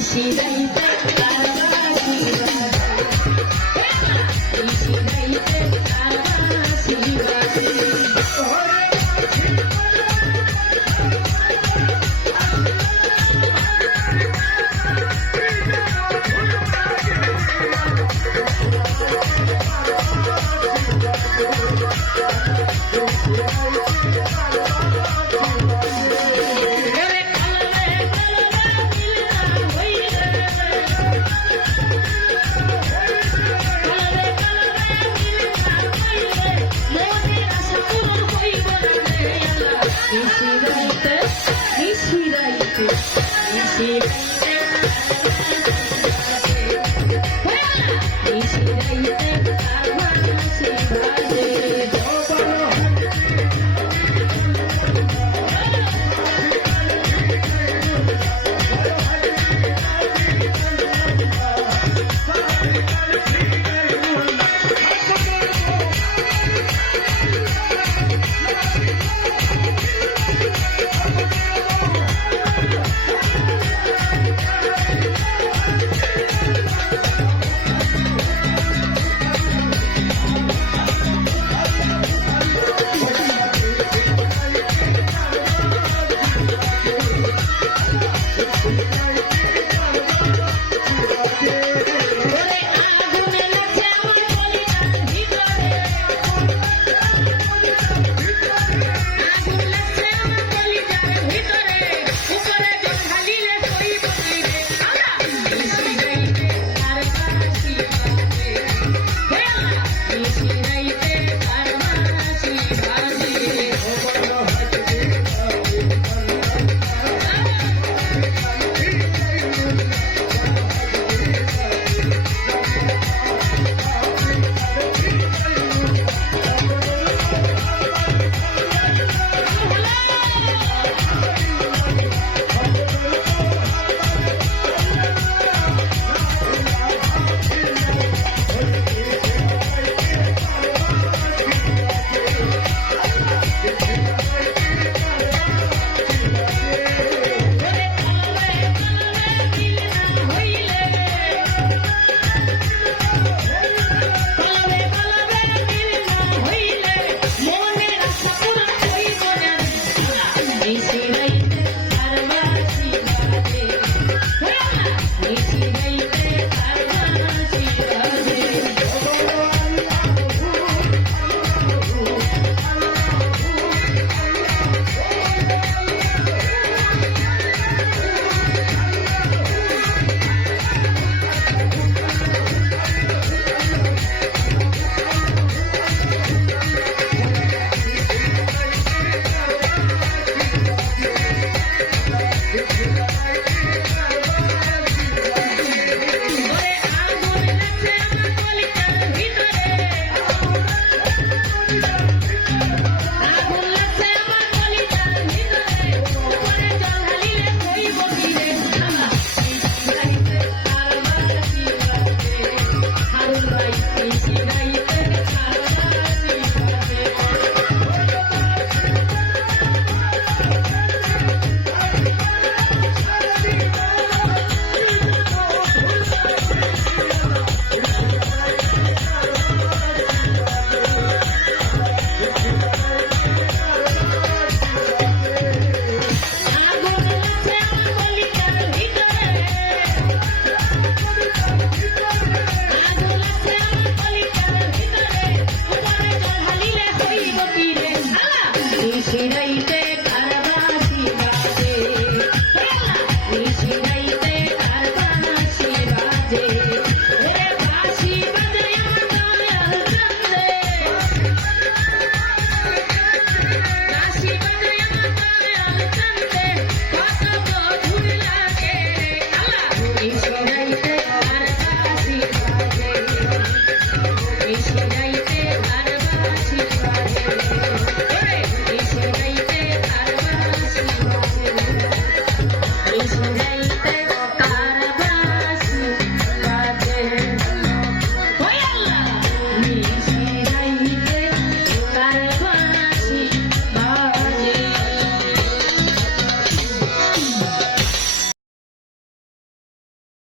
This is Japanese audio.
西大高